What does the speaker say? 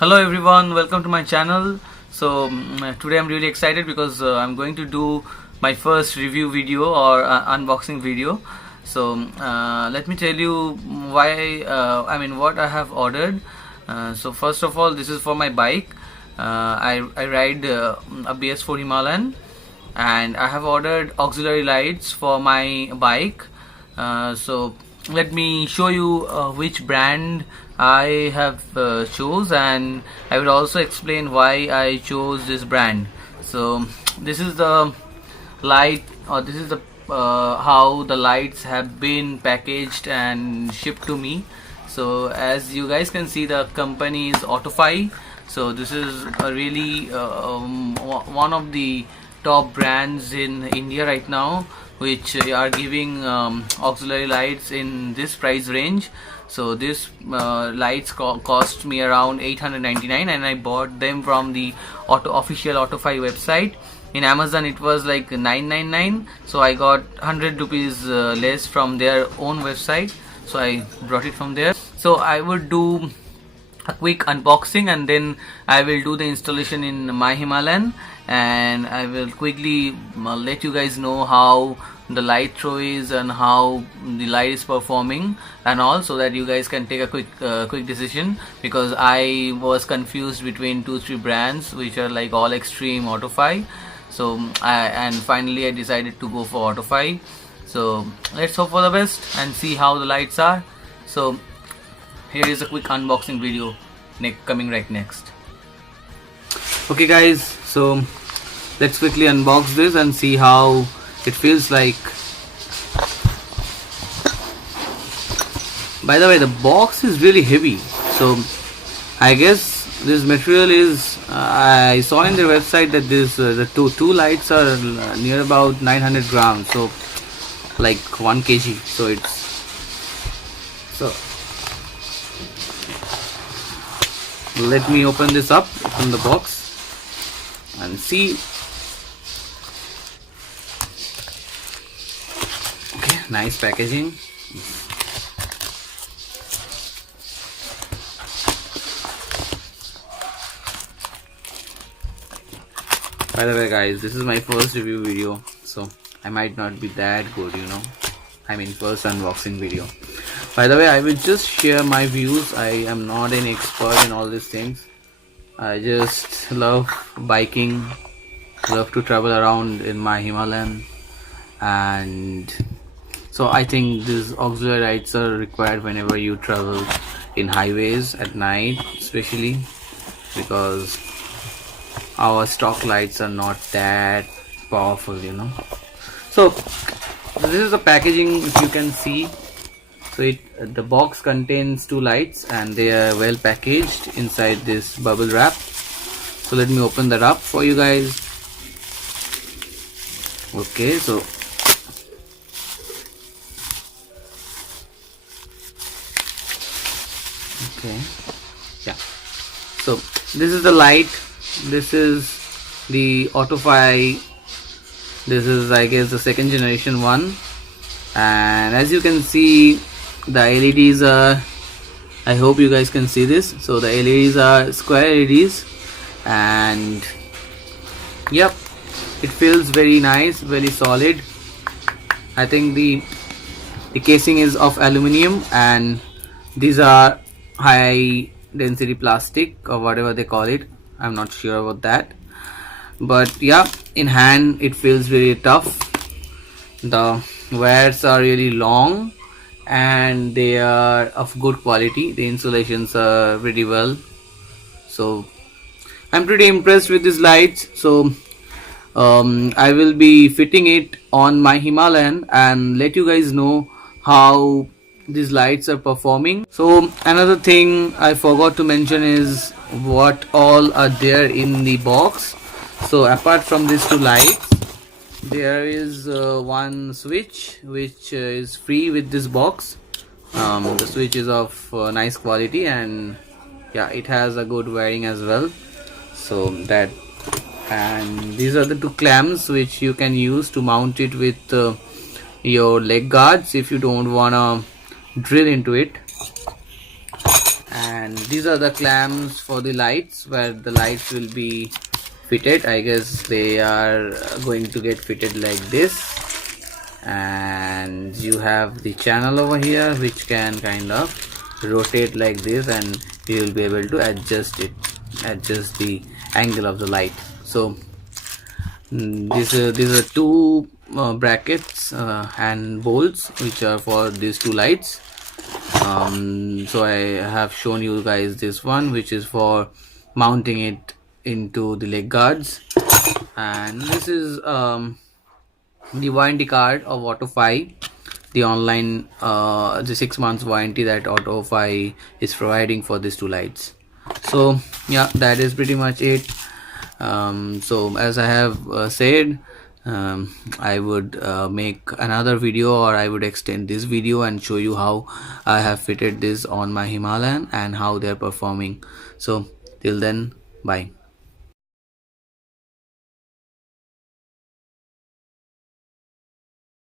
Hello everyone, welcome to my channel. Today I'm really excited because I'm going to do my first review video or unboxing video. Let me tell you why what I have ordered. First of all, this is for my bike. I ride a BS4 Himalayan, and I have ordered auxiliary lights for my bike. Let me show you which brand I have chose, and I will also explain why I chose this brand. So this is the light, or this is the how the lights have been packaged and shipped to me. So as you guys can see, the company is Autofy. So this is a really one of the top brands in India right now, which are giving auxiliary lights in this price range. So this lights cost me around 899, and I bought them from the official Autofy website. In Amazon it was like 999, so I got 100 rupees less from their own website, so I brought it from there. So I would do a quick unboxing, and then I will do the installation in my Himalayan, and I will quickly let you guys know how the light throw is and how the light is performing and all, so that you guys can take a quick decision, because I was confused between 2-3 brands which are like All Extreme, Autofy. And finally I decided to go for Autofy. So let's hope for the best and see how the lights are. So here is a quick unboxing video coming right next. Okay guys, so let's quickly unbox this and see how it feels like. By the way, the box is really heavy, so I guess this material is I saw in their website that this the two lights are near about 900 grams, so like 1 kg. So let me open this up from the box and see. Okay, nice packaging. By the way guys, this is my first review video, so I might not be that good, first unboxing video. By the way, I will just share my views. I am not an expert in all these things. I just love biking, love to travel around in my Himalayan, and so I think these auxiliary lights are required whenever you travel in highways at night, especially because our stock lights are not that powerful, So this is the packaging, if you can see. So the box contains 2 lights, and they are well packaged inside this bubble wrap. So let me open that up for you guys. Okay, so yeah, so this is the light, this is the Autofy, this is I guess the second generation one, and as you can see, the LEDs are, I hope you guys can see this. So the LEDs are square LEDs, and yep, it feels very nice, very solid. I think the casing is of aluminium, and these are high density plastic or whatever they call it. I'm not sure about that, but yeah, in hand it feels very tough. The wires are really long and they are of good quality. The insulations are pretty well, so I'm pretty impressed with these lights. So I will be fitting it on my Himalayan and let you guys know how these lights are performing. So another thing I forgot to mention is what all are there in the box. So apart from these 2 lights, there is one switch which is free with this box. The switch is of nice quality, and yeah, it has a good wiring as well. So that, and these are the 2 clamps which you can use to mount it with your leg guards if you don't wanna drill into it. And and these are the clamps for the lights, where the lights will be fitted. I guess they are going to get fitted like this, and you have the channel over here which can kind of rotate like this, and you will be able to adjust the angle of the light. So these are two brackets and bolts which are for these two lights. So I have shown you guys this one, which is for mounting it into the leg guards, and this is the warranty card of autofy, the online the 6 months warranty that autofy is providing for these two lights. So yeah, that is pretty much it. So as I have said, I would make another video, or I would extend this video and show you how I have fitted this on my Himalayan and how they're performing. So till then, bye.